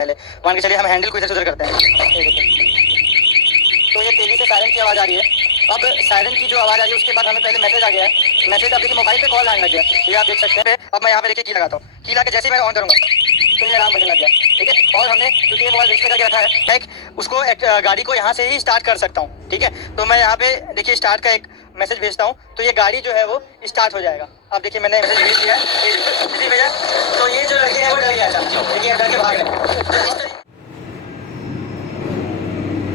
पहले मान के चलिए हम हैंडल को इधर से उधर करते हैं, ये देखिए। तो ये तेजी से सायरन की आवाज़ आ रही है। अब सायरन की जो आवाज़ आ रही है उसके बाद हमें पहले मैसेज आ गया है। मैसेज अब देखिए मोबाइल पे कॉल आने लग गया, ये आप देख सकते हैं। अब मैं यहाँ पे देखिए की लगाता हूँ, की लगा के जैसे ही मैं ऑन करूँगा तो ये अलार्म बजने लग गया, ठीक है। और हमने क्योंकि ये मोबाइल रजिस्टर करके रखा है, मैं उसको गाड़ी को यहाँ से ही स्टार्ट कर सकता हूँ, ठीक है। तो मैं यहाँ पे देखिए स्टार्ट का एक मैसेज भेजता हूँ, तो ये गाड़ी जो है वो स्टार्ट हो जाएगा। अब देखिए मैंने मैसेज भेज दिया है भैया। तो ये जो लड़के हैं वो डर गया था, देखिए डर के भाग रहे।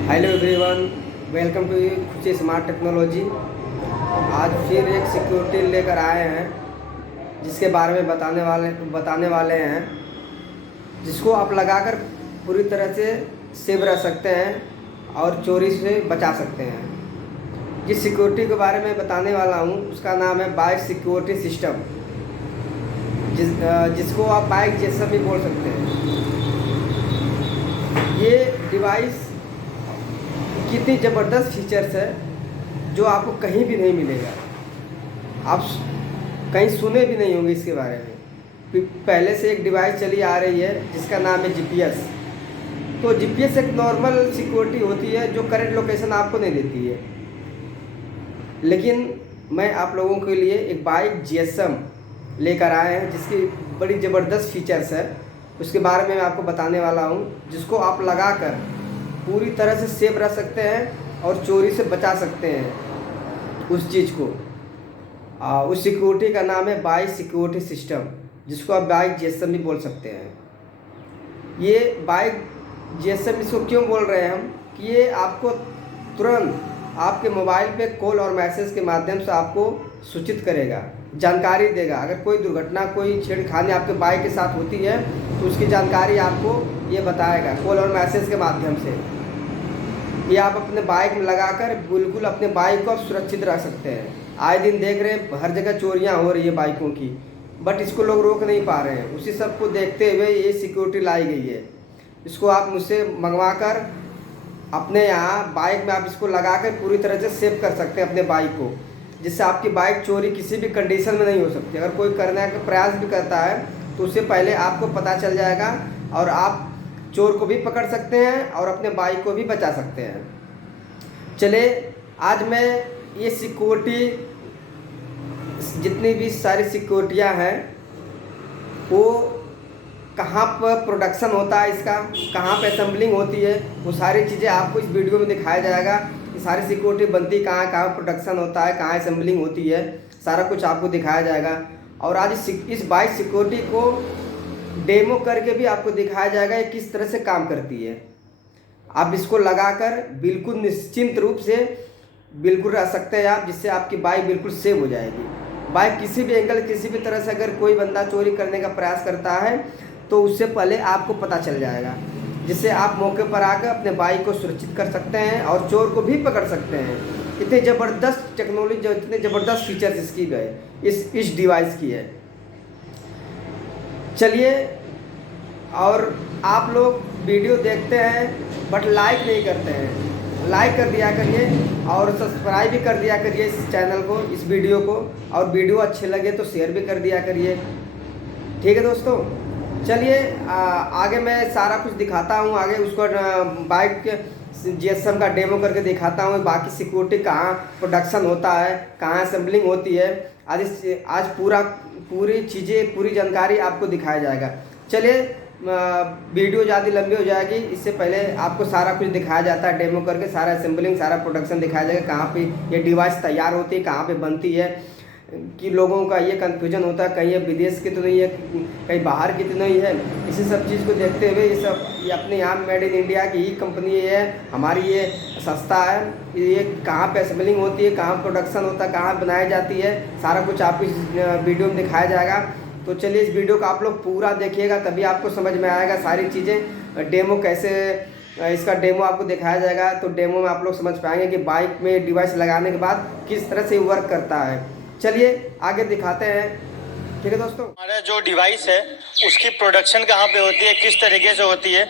हेलो एवरीवन, वेलकम टू खुशी स्मार्ट टेक्नोलॉजी। आज फिर एक सिक्योरिटी लेकर आए हैं जिसके बारे में बताने वाले हैं, जिसको आप लगाकर पूरी तरह से सेफ रह सकते हैं और चोरी से बचा सकते हैं। जिस सिक्योरिटी के बारे में बताने वाला हूँ उसका नाम है बाइक सिक्योरिटी सिस्टम, जिसको आप बाइक जैसा भी बोल सकते हैं। ये डिवाइस कितनी ज़बरदस्त फीचर्स है जो आपको कहीं भी नहीं मिलेगा, आप कहीं सुने भी नहीं होंगे इसके बारे में। पहले से एक डिवाइस चली आ रही है जिसका नाम है जीपीएस। तो जीपीएस एक नॉर्मल सिक्योरिटी होती है जो करंट लोकेशन आपको नहीं देती है, लेकिन मैं आप लोगों के लिए एक बाइक जीएसएम लेकर आए हैं जिसकी बड़ी ज़बरदस्त फीचर्स है। उसके बारे में मैं आपको बताने वाला हूँ, जिसको आप लगाकर पूरी तरह से सेफ रह सकते हैं और चोरी से बचा सकते हैं उस चीज़ को। उस सिक्योरिटी का नाम है बाइक सिक्योरिटी सिस्टम, जिसको आप बाइक जीएसएम भी बोल सकते हैं। ये बाइक जीएसएम इसको क्यों बोल रहे हैं हम कि ये आपको तुरंत आपके मोबाइल पे कॉल और मैसेज के माध्यम से आपको सूचित करेगा, जानकारी देगा। अगर कोई दुर्घटना, कोई छेड़खानी आपके बाइक के साथ होती है तो उसकी जानकारी आपको ये बताएगा कॉल और मैसेज के माध्यम से। ये आप अपने बाइक में लगाकर बिल्कुल अपने बाइक को आप सुरक्षित रख सकते हैं। आए दिन देख रहे हैं हर जगह चोरियां हो रही है बाइकों की, बट इसको लोग रोक नहीं पा रहे हैं। उसी सब को देखते हुए ये सिक्योरिटी लाई गई है। इसको आप मुझसे मंगवा कर अपने यहाँ बाइक में आप इसको लगाकर पूरी तरह से सेव कर सकते हैं अपने बाइक को, जिससे आपकी बाइक चोरी किसी भी कंडीशन में नहीं हो सकती। अगर कोई करने का प्रयास भी करता है तो उससे पहले आपको पता चल जाएगा और आप चोर को भी पकड़ सकते हैं और अपने बाइक को भी बचा सकते हैं। चलिए, आज मैं ये सिक्योरिटी, जितनी भी सारी सिक्योरिटियाँ हैं वो कहाँ पर प्रोडक्शन होता है, इसका कहाँ पे असेंबलिंग होती है, वो सारी चीज़ें आपको इस वीडियो में दिखाया जाएगा। कि सारी सिक्योरिटी बनती कहाँ, कहाँ प्रोडक्शन होता है, कहाँ असेंबलिंग होती है, सारा कुछ आपको दिखाया जाएगा। और आज इस बाइक सिक्योरिटी को डेमो करके भी आपको दिखाया जाएगा ये किस तरह से काम करती है। आप इसको लगाकर बिल्कुल निश्चिंत रूप से बिल्कुल रह सकते हैं आप, जिससे आपकी बाइक बिल्कुल सेव हो जाएगी। बाइक किसी भी एंगल, किसी भी तरह से अगर कोई बंदा चोरी करने का प्रयास करता है तो उससे पहले आपको पता चल जाएगा, जिससे आप मौके पर आकर अपने बाइक को सुरक्षित कर सकते हैं और चोर को भी पकड़ सकते हैं। इतनी ज़बरदस्त टेक्नोलॉजी, इतने ज़बरदस्त फीचर्स इसकी गए इस डिवाइस की है। चलिए, और आप लोग वीडियो देखते हैं बट लाइक नहीं करते हैं, लाइक कर दिया करिए और सब्सक्राइब भी कर दिया करिए इस चैनल को, इस वीडियो को। और वीडियो अच्छे लगे तो शेयर भी कर दिया करिए, ठीक है दोस्तों। चलिए, आगे मैं सारा कुछ दिखाता हूँ। आगे उसको बाइक के जीएसएम का डेमो करके दिखाता हूँ। बाकी सिक्योरिटी कहाँ प्रोडक्शन होता है, कहाँ असेंबलिंग होती है, आज पूरी चीज़ें, पूरी जानकारी आपको दिखाया जाएगा। चलिए, वीडियो ज़्यादा लंबी हो जाएगी, इससे पहले आपको सारा कुछ दिखाया जाता है डेमो करके। सारा असेंबलिंग, सारा प्रोडक्शन दिखाया जाएगा, कहाँ पे ये डिवाइस तैयार होती है, कहाँ पे बनती है। कि लोगों का ये कन्फ्यूजन होता है कहीं ये विदेश की तो नहीं है, कहीं बाहर की तो नहीं है। इसी सब चीज़ को देखते हुए ये अपने यहाँ मेड इन इंडिया की ही कंपनी है, हमारी ये सस्ता है। ये कहाँ पे असेंबलिंग होती है, कहाँ प्रोडक्शन होता है, कहाँ बनाई जाती है, सारा कुछ आपको इस वीडियो में दिखाया जाएगा। तो चलिए, इस वीडियो को आप लोग पूरा देखिएगा, तभी आपको समझ में आएगा सारी चीज़ें। डेमो कैसे, इसका डेमो आपको दिखाया जाएगा, तो डेमो में आप लोग समझ पाएंगे कि बाइक में डिवाइस लगाने के बाद किस तरह से वर्क करता है। चलिए आगे दिखाते हैं, ठीक है दोस्तों। हमारा जो डिवाइस है उसकी प्रोडक्शन कहाँ पे होती है, किस तरीके से होती है,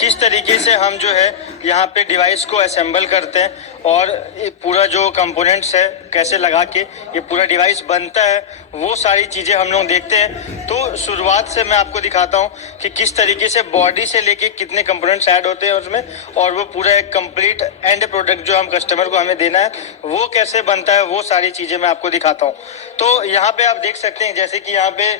किस तरीके से हम जो है यहाँ पे डिवाइस को असेंबल करते हैं और ये पूरा जो कंपोनेंट्स है कैसे लगा के ये पूरा डिवाइस बनता है, वो सारी चीज़ें हम लोग देखते हैं। तो शुरुआत से मैं आपको दिखाता हूँ कि किस तरीके से बॉडी से लेके कितने कंपोनेंट्स ऐड होते हैं उसमें, और वो पूरा एक कंप्लीट एंड प्रोडक्ट जो हम कस्टमर को हमें देना है वो कैसे बनता है, वो सारी चीज़ें मैं आपको दिखाता हूँ। तो यहाँ पे आप देख सकते हैं जैसे कि यहाँ पे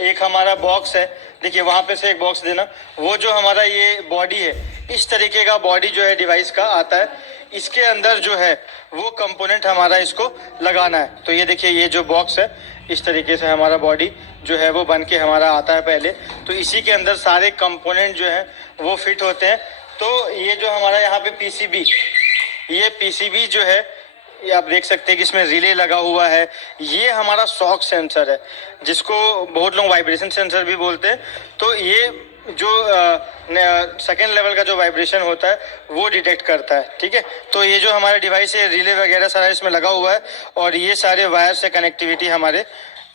एक हमारा बॉक्स है, देखिए वहाँ पे से एक बॉक्स देना, वो जो हमारा ये बॉडी है इस तरीके का बॉडी जो है डिवाइस का आता है। इसके अंदर जो है वो कंपोनेंट हमारा इसको लगाना है। तो ये देखिए ये जो बॉक्स है इस तरीके से हमारा बॉडी जो है वो बन के हमारा आता है पहले। तो इसी के अंदर सारे कंपोनेंट जो हैं वो फिट होते हैं। तो ये जो हमारा यहाँ पे पीसीबी, ये पीसीबी जो है ये आप देख सकते हैं कि इसमें रिले लगा हुआ है। ये हमारा शॉक सेंसर है जिसको बहुत लोग वाइब्रेशन सेंसर भी बोलते हैं। तो ये जो सेकेंड लेवल का जो वाइब्रेशन होता है वो डिटेक्ट करता है, ठीक है। तो ये जो हमारा डिवाइस है रिले वगैरह सारा इसमें लगा हुआ है और ये सारे वायर से कनेक्टिविटी हमारे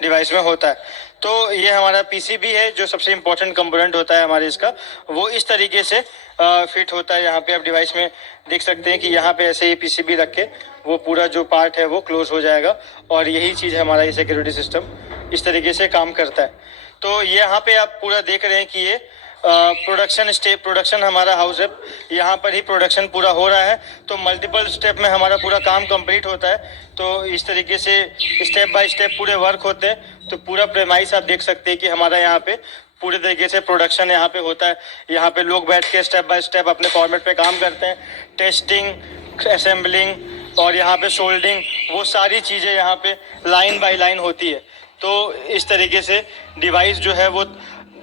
डिवाइस में होता है। तो ये हमारा पीसीबी है जो सबसे इम्पोर्टेंट कंपोनेंट होता है हमारे इसका, वो इस तरीके से फिट होता है। यहाँ पे आप डिवाइस में देख सकते हैं कि यहाँ पे ऐसे ही पीसीबी रख के वो पूरा जो पार्ट है वो क्लोज हो जाएगा और यही चीज़ हमारा ये सिक्योरिटी सिस्टम इस तरीके से काम करता है। तो ये यहाँ पे आप पूरा देख रहे हैं कि ये प्रोडक्शन हमारा हाउस है, यहाँ पर ही प्रोडक्शन पूरा हो रहा है। तो मल्टीपल स्टेप में हमारा पूरा काम कंप्लीट होता है। तो इस तरीके से स्टेप बाय स्टेप पूरे वर्क होते हैं। तो पूरा प्रेमाइस आप देख सकते हैं कि हमारा यहाँ पे पूरे तरीके से प्रोडक्शन यहाँ पे होता है। यहाँ पे लोग बैठ के स्टेप बाय स्टेप अपने फॉर्मेट पे काम करते हैं, टेस्टिंग, असेंबलिंग और यहाँ पे सोल्डिंग, वो सारी चीज़ें यहाँ पे लाइन बाय लाइन होती है। तो इस तरीके से डिवाइस जो है वो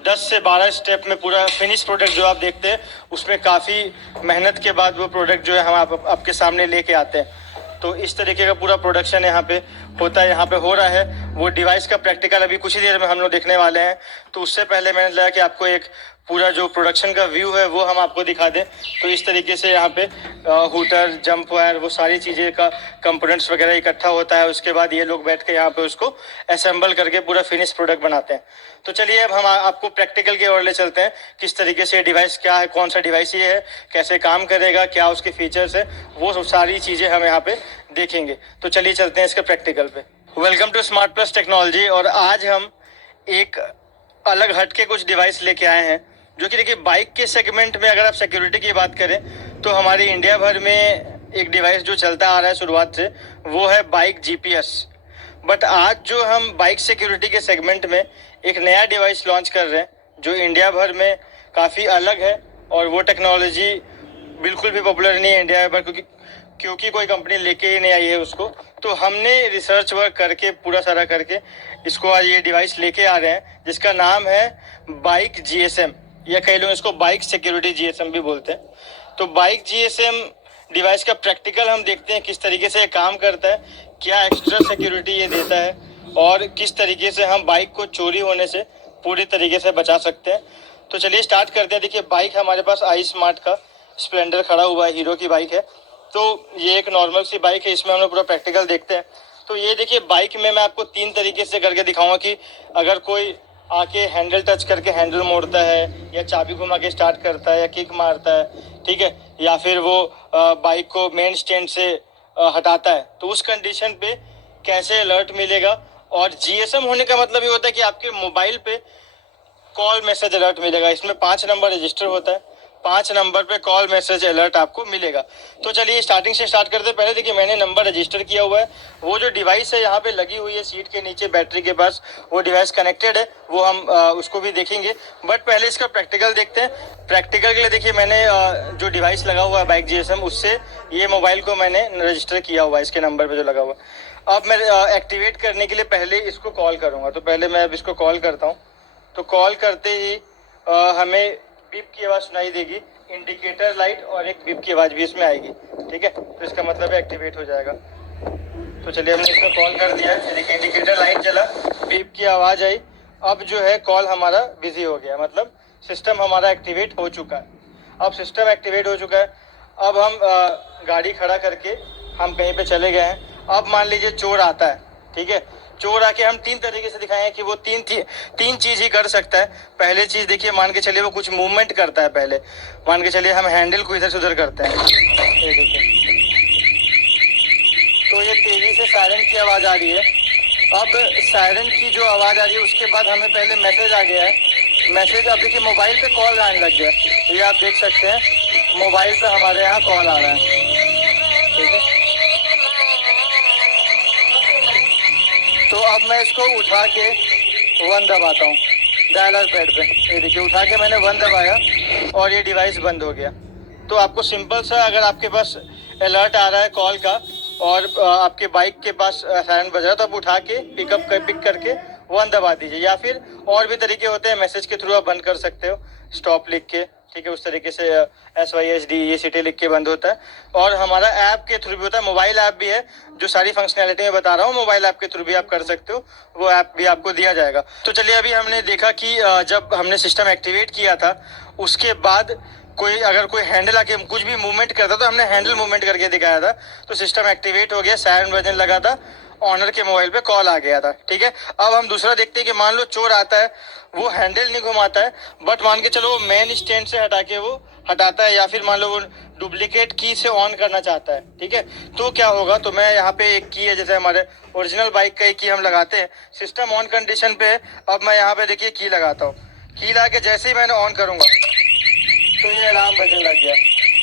10 से 12 स्टेप में पूरा फिनिश प्रोडक्ट जो आप देखते हैं उसमें काफ़ी मेहनत के बाद वो प्रोडक्ट जो है हम आपके सामने लेके आते हैं। तो इस तरीके का पूरा प्रोडक्शन यहाँ पे होता है, यहाँ पे हो रहा है। वो डिवाइस का प्रैक्टिकल अभी कुछ ही देर में हम लोग देखने वाले हैं। तो उससे पहले मैंने लगा कि आपको एक पूरा जो प्रोडक्शन का व्यू है वो हम आपको दिखा दें। तो इस तरीके से यहाँ पे हूटर, जंप वायर, वो सारी चीज़ें का कंपोनेंट्स वगैरह इकट्ठा होता है। उसके बाद ये लोग बैठ के यहाँ पे उसको असेंबल करके पूरा फिनिश प्रोडक्ट बनाते हैं। तो चलिए अब हम आपको प्रैक्टिकल की ओर ले चलते हैं, किस तरीके से डिवाइस क्या है, कौन सा डिवाइस ये है, कैसे काम करेगा, क्या उसके फीचर्स है, वो सारी चीज़ें हम यहाँ पे देखेंगे। तो चलिए चलते हैं इसके प्रैक्टिकल पे। Welcome to smart plus technology. और आज हम एक अलग हटके कुछ डिवाइस लेके आए हैं जो कि देखिए बाइक के सेगमेंट में अगर आप सिक्योरिटी की बात करें तो हमारे इंडिया भर में एक डिवाइस जो चलता आ रहा है शुरुआत से वो है बाइक जीपीएस। बट आज जो हम बाइक सिक्योरिटी के सेगमेंट में एक नया डिवाइस लॉन्च कर रहे हैं जो इंडिया भर में काफ़ी अलग है और वो टेक्नोलॉजी बिल्कुल भी पॉपुलर नहीं है इंडिया भर, क्योंकि कोई कंपनी लेके ही नहीं आई है उसको। तो हमने रिसर्च वर्क करके पूरा सारा करके इसको आज ये डिवाइस लेके आ रहे हैं जिसका नाम है बाइक जीएसएम, या कई लोग इसको बाइक सिक्योरिटी जीएसएम भी बोलते हैं। तो बाइक जीएसएम डिवाइस का प्रैक्टिकल हम देखते हैं किस तरीके से ये काम करता है, क्या एक्स्ट्रा सिक्योरिटी ये देता है और किस तरीके से हम बाइक को चोरी होने से पूरी तरीके से बचा सकते हैं। तो चलिए स्टार्ट करते हैं। देखिए बाइक हमारे पास आई स्मार्ट का स्प्लेंडर खड़ा हुआ है, हीरो की बाइक है। तो ये एक नॉर्मल सी बाइक है, इसमें हम लोग पूरा प्रैक्टिकल देखते हैं। तो ये देखिए बाइक में मैं आपको 3 तरीके से करके दिखाऊंगा कि अगर कोई आके हैंडल टच करके हैंडल मोड़ता है या चाबी घुमा के स्टार्ट करता है या किक मारता है, ठीक है, या फिर वो बाइक को मेन स्टैंड से हटाता है, तो उस कंडीशन पे कैसे अलर्ट मिलेगा। और जीएसएम होने का मतलब ये होता है कि आपके मोबाइल पे कॉल मैसेज अलर्ट मिलेगा। इसमें 5 नंबर रजिस्टर होता है, 5 नंबर पे कॉल मैसेज अलर्ट आपको मिलेगा। तो चलिए स्टार्टिंग से स्टार्ट करते हैं। पहले देखिए मैंने नंबर रजिस्टर किया हुआ है, वो जो डिवाइस है यहाँ पे लगी हुई है सीट के नीचे बैटरी के पास, वो डिवाइस कनेक्टेड है, वो हम उसको भी देखेंगे। बट पहले इसका प्रैक्टिकल देखते हैं। प्रैक्टिकल के लिए देखिए मैंने जो डिवाइस लगा हुआ है बाइक जीएसएम, उससे ये मोबाइल को मैंने रजिस्टर किया हुआ है इसके नंबर पर जो लगा हुआ है। अब मैं एक्टिवेट करने के लिए पहले इसको कॉल करूँगा। तो पहले मैं अब इसको कॉल करता हूँ। तो कॉल करते ही हमें बीप की आवाज़ सुनाई देगी, इंडिकेटर लाइट और एक बीप की आवाज़ भी इसमें आएगी, ठीक है। तो इसका मतलब है एक्टिवेट हो जाएगा। तो चलिए हमने इसमें कॉल कर दिया है, देखिए इंडिकेटर लाइट जला, बीप की आवाज़ आई। अब जो है कॉल हमारा बिजी हो गया, मतलब सिस्टम हमारा एक्टिवेट हो चुका है। अब सिस्टम एक्टिवेट हो चुका है। अब हम गाड़ी खड़ा करके हम कहीं पे चले गए हैं। अब मान लीजिए चोर आता है, ठीक है, चोर आके हम 3 तरीके से दिखाए हैं कि वो तीन चीज ही कर सकता है। पहले चीज देखिए, मान के चलिए वो कुछ मूवमेंट करता है। पहले मान के चलिए हम हैंडल को इधर से उधर करते हैं, ये देखिए, तो ये तेजी से सायरन की आवाज आ रही है। अब सायरन की जो आवाज आ रही है उसके बाद हमें पहले मैसेज आ गया है। मैसेज अब देखिए मोबाइल पे कॉल आने लग गया, ये आप देख सकते हैं मोबाइल पे हमारे यहाँ कॉल आ रहा है, ठीक है। तो अब मैं इसको उठा के 1 दबाता हूँ डायलर पैड पे, ये देखिए उठा के मैंने 1 दबाया और ये डिवाइस बंद हो गया। तो आपको सिंपल सा, अगर आपके पास अलर्ट आ रहा है कॉल का और आपके बाइक के पास सायरन बज रहा है, तो आप उठा के पिक करके 1 दबा दीजिए। या फिर और भी तरीके होते हैं, मैसेज के थ्रू आप बंद कर सकते हो, स्टॉप लिख के, ठीक है, उस तरीके से SYSDECT लिख के बंद होता है। और हमारा ऐप के थ्रू भी होता है, मोबाइल ऐप भी है, जो सारी फंक्शनैलिटी मैं बता रहा हूँ मोबाइल ऐप के थ्रू भी आप कर सकते हो, वो ऐप भी आपको दिया जाएगा। तो चलिए, अभी हमने देखा कि जब हमने सिस्टम एक्टिवेट किया था उसके बाद अगर कोई हैंडल आके कुछ भी मूवमेंट करता तो हमने हैंडल मूवमेंट करके दिखाया था, तो सिस्टम एक्टिवेट हो गया, सायरन बजने लगा था, ऑनर के मोबाइल पे कॉल आ गया था, ठीक है। अब हम दूसरा देखते हैं कि मान लो चोर आता है, वो हैंडल नहीं घुमाता है, बट मान के चलो वो मेन स्टैंड से हटा के वो हटाता है, या फिर मान लो वो डुप्लीकेट की से ऑन करना चाहता है, ठीक है। तो क्या होगा, तो मैं यहाँ पे एक की है, जैसे हमारे ओरिजिनल बाइक का एक की हम लगाते हैं, सिस्टम ऑन कंडीशन पे। अब मैं यहाँ पे देखिए की लगाता हूँ, की ला के जैसे ही मैंने ऑन करूंगा तो ये अलार्म बजने लग गया,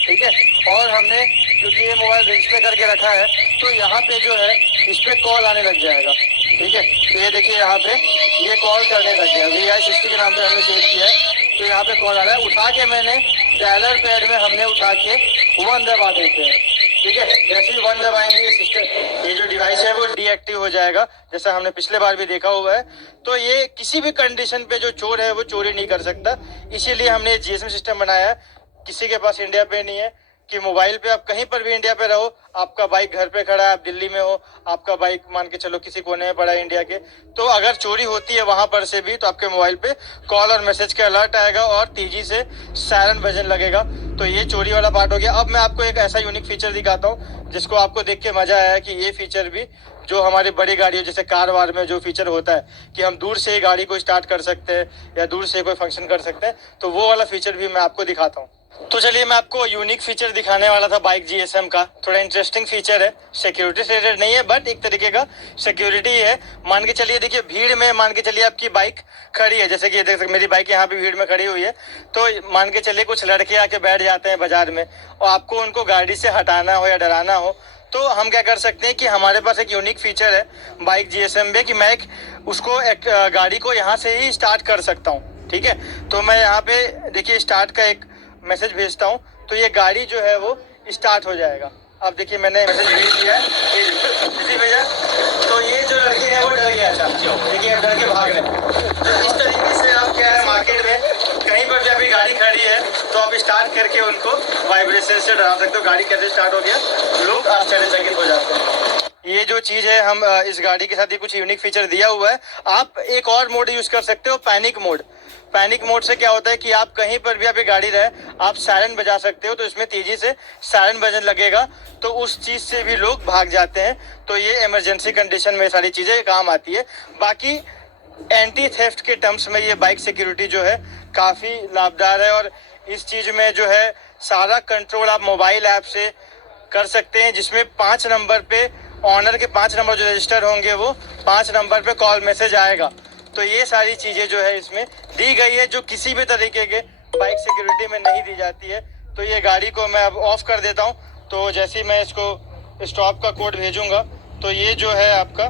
ठीक है। और हमने क्योंकि ये मोबाइल रजिस्टर करके रखा है, तो यहाँ पे जो है इस पे कॉल आने लग जाएगा, ठीक है। तो ये देखिए यहाँ पे ये कॉल करने लग गया, VI60 के नाम पे हमने सेव किया है, तो यहाँ पे कॉल आ रहा है। उठा के मैंने डायलर पैड में हमने उठा के 1 दबा देते हैं, ठीक है। जैसे ही 1 दबाएंगे ये सिस्टम, ये जो डिवाइस है वो डीएक्टिव हो जाएगा, जैसा हमने पिछले बार भी देखा हुआ है। तो ये किसी भी कंडीशन पे जो चोर है वो चोरी नहीं कर सकता, इसीलिए हमने GSM सिस्टम बनाया है। किसी के पास इंडिया पे नहीं है कि मोबाइल पे आप कहीं पर भी इंडिया पे रहो, आपका बाइक घर पे खड़ा है, आप दिल्ली में हो, आपका बाइक मान के चलो किसी कोने में पड़ा है इंडिया के, तो अगर चोरी होती है वहां पर से भी, तो आपके मोबाइल पे कॉल और मैसेज का अलर्ट आएगा और तेजी से सायरन बजने लगेगा। तो ये चोरी वाला पार्ट हो गया। अब मैं आपको एक ऐसा यूनिक फीचर दिखाता हूँ जिसको आपको देख के मजा आया कि ये फीचर भी जो हमारी बड़ी गाड़ियों जैसे कार वार में जो फीचर होता है कि हम दूर से ही गाड़ी को स्टार्ट कर सकते हैं या दूर से कोई फंक्शन कर सकते हैं, तो वो वाला फीचर भी मैं आपको दिखाता हूँ। तो चलिए, मैं आपको यूनिक फीचर दिखाने वाला था बाइक GSM का। थोड़ा इंटरेस्टिंग फीचर है, सिक्योरिटी से रिलेटेड नहीं है, बट एक तरीके का सिक्योरिटी है। मान के चलिए, देखिए भीड़ में मान के चलिए आपकी बाइक खड़ी है, जैसे कि देख सकते मेरी बाइक यहाँ पे भीड़ में खड़ी हुई है, तो मान के चलिए कुछ लड़के आके बैठ जाते हैं बाजार में और आपको उनको गाड़ी से हटाना हो या डराना हो, तो हम क्या कर सकते हैं कि हमारे पास एक यूनिक फीचर है बाइक GSM में कि मैं एक गाड़ी को यहाँ से ही स्टार्ट कर सकता हूँ, ठीक है। तो मैं यहाँ पे देखिए स्टार्ट का एक मैसेज भेजता हूँ, तो ये गाड़ी जो है वो स्टार्ट हो जाएगा। अब देखिए मैंने मैसेज भेज दिया है भैया, तो ये जो लड़के हैं वो डर गया था, देखिए अब डर के भाग रहे हैं। तो इस तरीके से आप क्या है, मार्केट में कहीं पर भी अभी गाड़ी खड़ी है तो आप स्टार्ट करके उनको वाइब्रेशन से डरा सकते हो। गाड़ी कैसे स्टार्ट हो गया, लोग आश्चर्यचकित हो जाते हैं। ये जो चीज है, हम इस गाड़ी के साथ ये कुछ यूनिक फीचर दिया हुआ है। आप एक और मोड यूज कर सकते हो, पैनिक मोड। पैनिक मोड से क्या होता है कि आप कहीं पर भी आपकी गाड़ी रहे, आप सायरन बजा सकते हो, तो इसमें तेजी से सायरन बजने लगेगा, तो उस चीज से भी लोग भाग जाते हैं। तो ये इमरजेंसी कंडीशन में सारी चीजें काम आती है। बाकी एंटी थेफ्ट के टर्म्स में ये बाइक सिक्योरिटी जो है काफी लाभदार है, और इस चीज में जो है सारा कंट्रोल आप मोबाइल ऐप से कर सकते हैं, जिसमें 5 नंबर पे ऑनर के 5 नंबर जो रजिस्टर होंगे वो 5 नंबर पे कॉल मैसेज आएगा। तो ये सारी चीजें जो है इसमें दी गई है, जो किसी भी तरीके के बाइक सिक्योरिटी में नहीं दी जाती है। तो ये गाड़ी को मैं अब ऑफ कर देता हूँ, तो जैसे ही मैं इसको स्टॉप का कोड भेजूंगा तो ये जो है आपका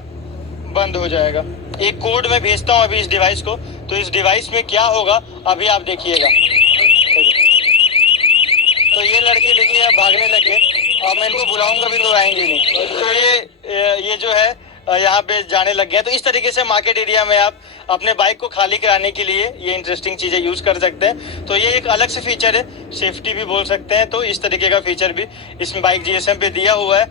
बंद हो जाएगा। एक कोड मैं भेजता हूँ अभी इस डिवाइस को, तो इस डिवाइस में क्या होगा अभी आप देखिएगा। तो ये लड़के देखिए अब भागने लगे, और मैं इनको बुलाऊंगा भी तो आएंगे नहीं। तो ये जो है यहाँ पे जाने लग गया। तो इस तरीके से मार्केट एरिया में आप अपने बाइक को खाली कराने के लिए ये इंटरेस्टिंग चीजें यूज कर सकते हैं। तो ये एक अलग से फीचर है, सेफ्टी भी बोल सकते हैं। तो इस तरीके का फीचर भी इसमें बाइक GSM पे दिया हुआ है।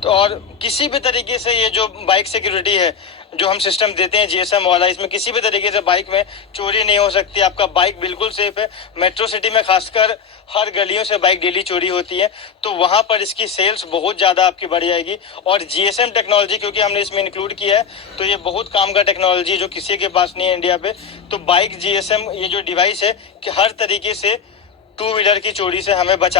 तो और किसी भी तरीके से ये जो बाइक सिक्योरिटी है जो हम सिस्टम देते हैं GSM वाला, इसमें किसी भी तरीके से बाइक में चोरी नहीं हो सकती। आपका बाइक बिल्कुल सेफ है। मेट्रो सिटी में खासकर हर गलियों से बाइक डेली चोरी होती है, तो वहाँ पर इसकी सेल्स बहुत ज़्यादा आपकी बढ़ जाएगी। और GSM टेक्नोलॉजी क्योंकि हमने इसमें इंक्लूड किया है, तो ये बहुत काम का टेक्नोलॉजी है जो किसी के पास नहीं है इंडिया पे। तो बाइक GSM ये जो डिवाइस है कि हर तरीके से टू व्हीलर की चोरी से हमें बचा